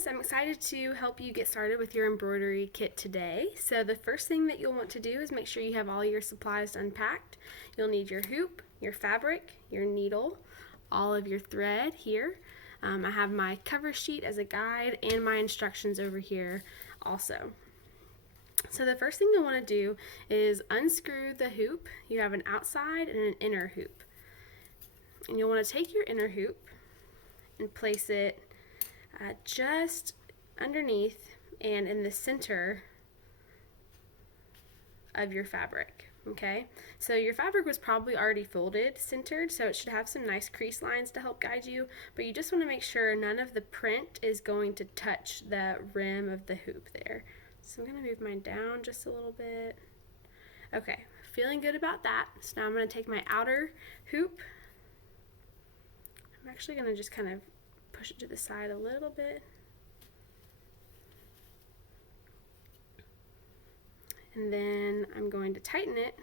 guys, I'm excited to help you get started with your embroidery kit today. So the first thing that you'll want to do is make sure you have all your supplies unpacked. You'll need your hoop, your fabric, your needle, all of your thread here. I have my cover sheet as a guide and my instructions over here also. So the first thing you'll want to do is unscrew the hoop. You have an outside and an inner hoop. And you'll want to take your inner hoop and place it just underneath and in the center of your fabric. Okay, so your fabric was probably already folded centered, so it should have some nice crease lines to help guide you, but you just want to make sure none of the print is going to touch the rim of the hoop there. So I'm going to move mine down just a little bit. Okay, feeling good about that. So now I'm going to take my outer hoop. I'm actually going to just kind of push it to the side a little bit. And then I'm going to tighten it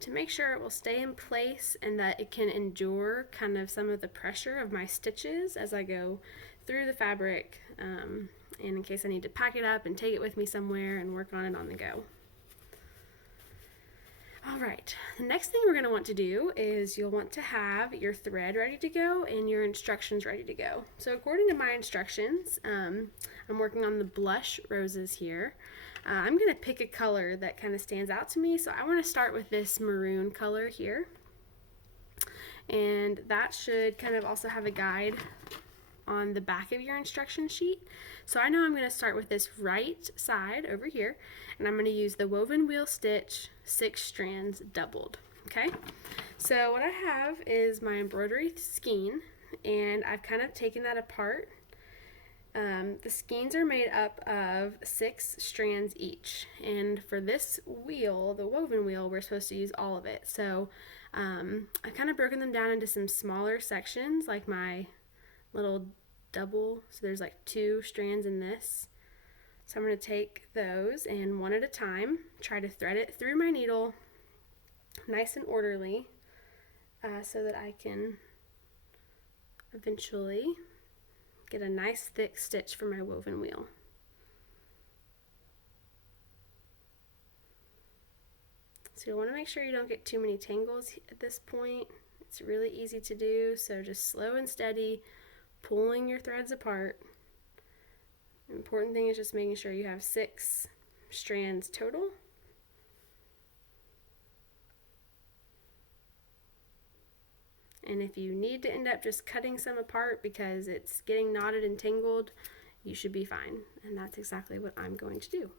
to make sure it will stay in place and that it can endure kind of some of the pressure of my stitches as I go through the fabric, and in case I need to pack it up and take it with me somewhere and work on it on the go. Alright, the next thing we're going to want to do is you'll want to have your thread ready to go and your instructions ready to go. So according to my instructions, I'm working on the blush roses here. I'm going to pick a color that kind of stands out to me, so I want to start with this maroon color here. And that should kind of also have a guide on the back of your instruction sheet. So I know I'm going to start with this right side over here, and I'm going to use the woven wheel stitch 6 strands doubled. Okay, so what I have is my embroidery skein, and I've kind of taken that apart. The skeins are made up of 6 strands each, and for this wheel, the woven wheel, we're supposed to use all of it. So I've kind of broken them down into some smaller sections, like my little double, so there's like 2 strands in this. So I'm going to take those and one at a time try to thread it through my needle nice and orderly, so that I can eventually get a nice thick stitch for my woven wheel. So you'll want to make sure you don't get too many tangles at this point. It's really easy to do, so just slow and steady pulling your threads apart. The important thing is just making sure you have 6 strands total. And if you need to end up just cutting some apart because it's getting knotted and tangled, you should be fine. And that's exactly what I'm going to do.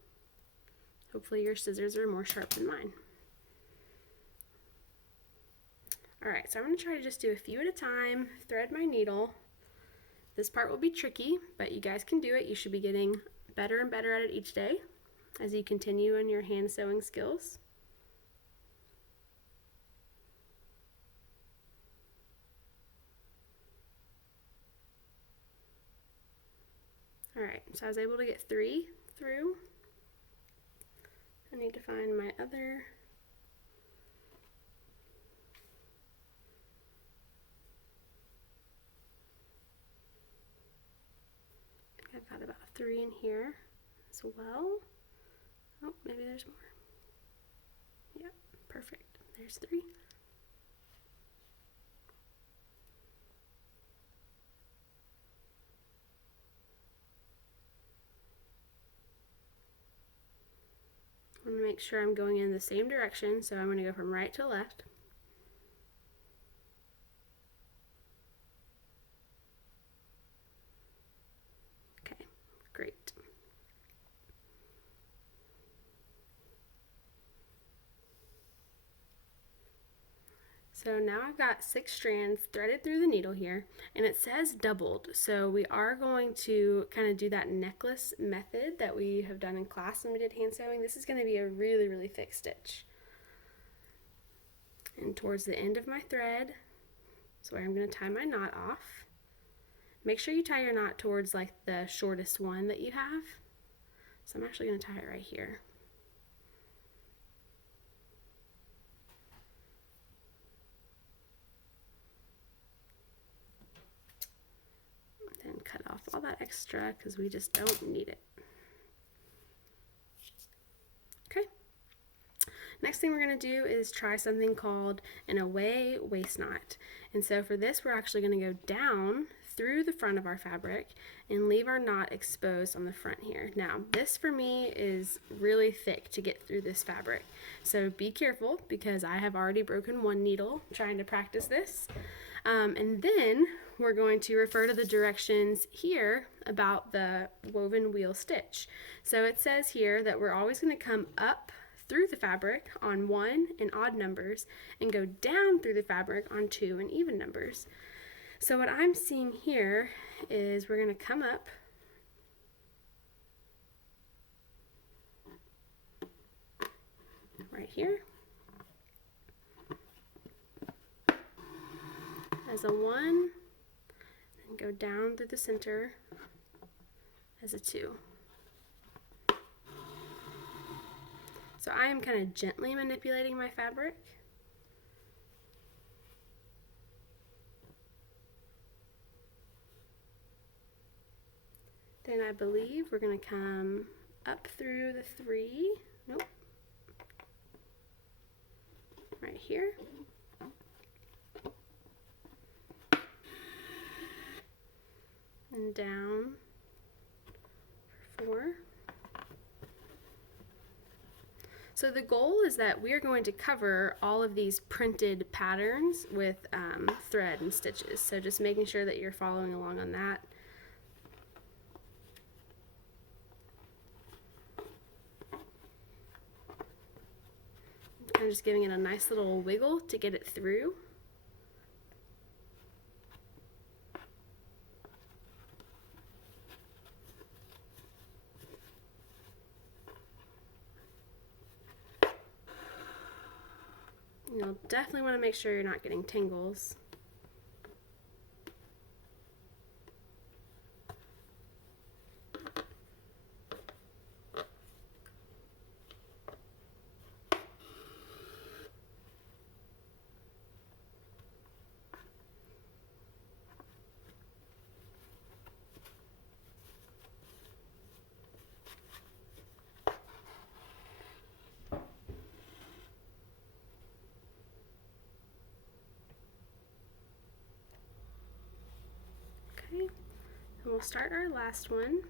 Hopefully your scissors are more sharp than mine. Alright, so I'm going to try to just do a few at a time, thread my needle. This part will be tricky, but you guys can do it. You should be getting better and better at it each day as you continue in your hand sewing skills. Alright, so I was able to get 3 through. I need to find my other. I've got about 3 in here as well. Oh, maybe there's more. Yep, perfect. There's 3. I'm going to make sure I'm going in the same direction, so I'm going to go from right to left. Okay, great. So now I've got 6 strands threaded through the needle here, and it says doubled, so we are going to kind of do that necklace method that we have done in class when we did hand sewing. This is going to be a really, really thick stitch. And towards the end of my thread is where I'm going to tie my knot off. Make sure you tie your knot towards like the shortest one that you have. So I'm actually going to tie it right here. Then cut off all that extra because we just don't need it. Okay. Next thing we're going to do is try something called an away waist knot. And so for this, we're actually going to go down through the front of our fabric and leave our knot exposed on the front here. Now, this for me is really thick to get through this fabric. So be careful because I have already broken one needle trying to practice this. And then we're going to refer to the directions here about the woven wheel stitch. So it says here that we're always going to come up through the fabric on 1 and odd numbers and go down through the fabric on 2 and even numbers. So what I'm seeing here is we're going to come up right here as a 1 and go down through the center as a 2. So I am kind of gently manipulating my fabric. Then I believe we're going to come up through the 3, nope, right here. And down for 4. So the goal is that we are going to cover all of these printed patterns with thread and stitches. So just making sure that you're following along on that. I'm just giving it a nice little wiggle to get it through. You'll definitely want to make sure you're not getting tangles. Okay, and we'll start our last one.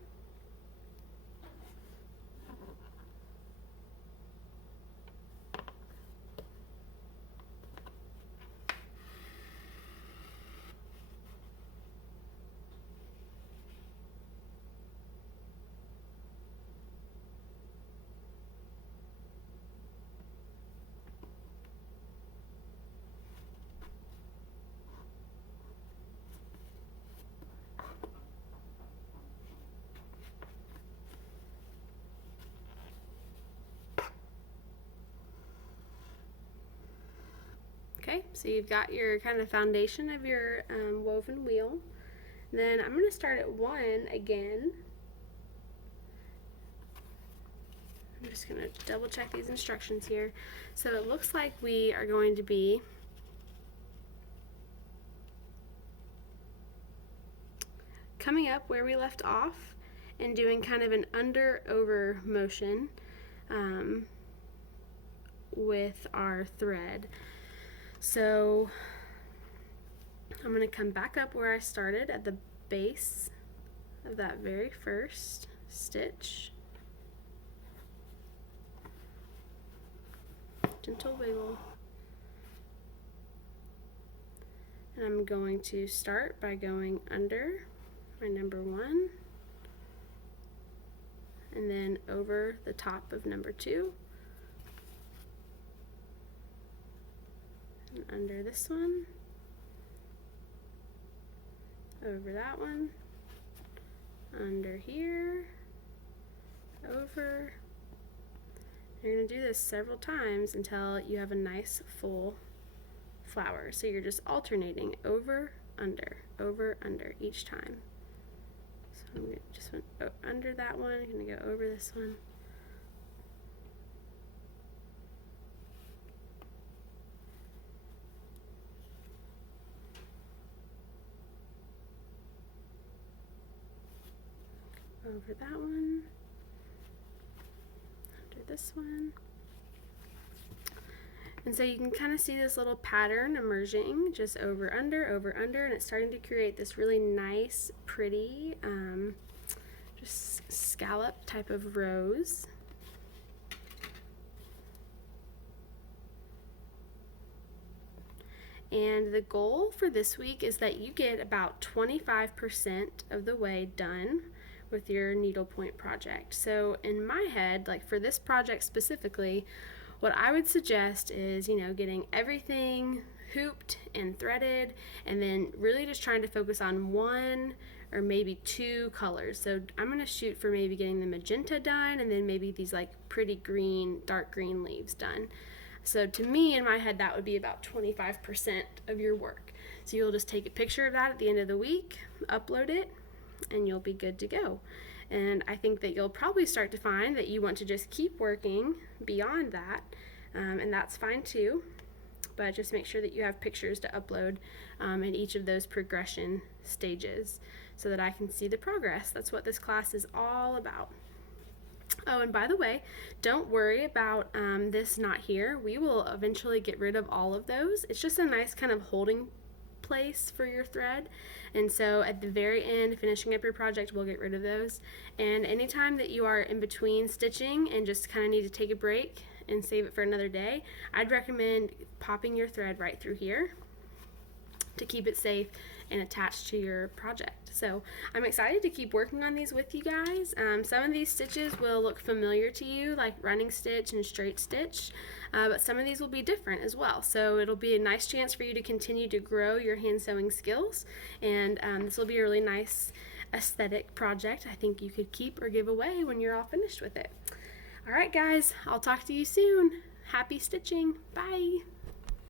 Okay, so you've got your kind of foundation of your woven wheel. Then I'm going to start at 1 again. I'm just going to double check these instructions here. So it looks like we are going to be coming up where we left off and doing kind of an under-over motion with our thread. So I'm going to come back up where I started at the base of that very first stitch. Gentle wiggle. And I'm going to start by going under my number 1 and then over the top of number 2. And under this one, over that one, under here, over. You're going to do this several times until you have a nice full flower. So you're just alternating over, under each time. So I'm going to just went under that one, I'm going to go over this one. over that one, under this one. And so you can kind of see this little pattern emerging, just over, under, and it's starting to create this really nice, pretty, just scallop type of rose. And the goal for this week is that you get about 25% of the way done with your needlepoint project. So in my head, like for this project specifically, what I would suggest is, getting everything hooped and threaded, and then really just trying to focus on one or maybe two colors. So I'm going to shoot for maybe getting the magenta done, and then maybe these like pretty green, dark green leaves done. So to me, in my head, that would be about 25% of your work. So you'll just take a picture of that at the end of the week, upload it, and you'll be good to go. And I think that you'll probably start to find that you want to just keep working beyond that, and that's fine too. But just make sure that you have pictures to upload in each of those progression stages so that I can see the progress. That's what this class is all about. Oh, and by the way, don't worry about this knot here. We will eventually get rid of all of those. It's just a nice kind of holding place for your thread, and so at the very end, finishing up your project, we'll get rid of those. And anytime that you are in between stitching and just kind of need to take a break and save it for another day, I'd recommend popping your thread right through here to keep it safe and attached to your project. So I'm excited to keep working on these with you guys. Some of these stitches will look familiar to you, like running stitch and straight stitch, but some of these will be different as well. So it'll be a nice chance for you to continue to grow your hand sewing skills, and this will be a really nice aesthetic project I think you could keep or give away when you're all finished with it. All right guys, I'll talk to you soon. Happy stitching. Bye.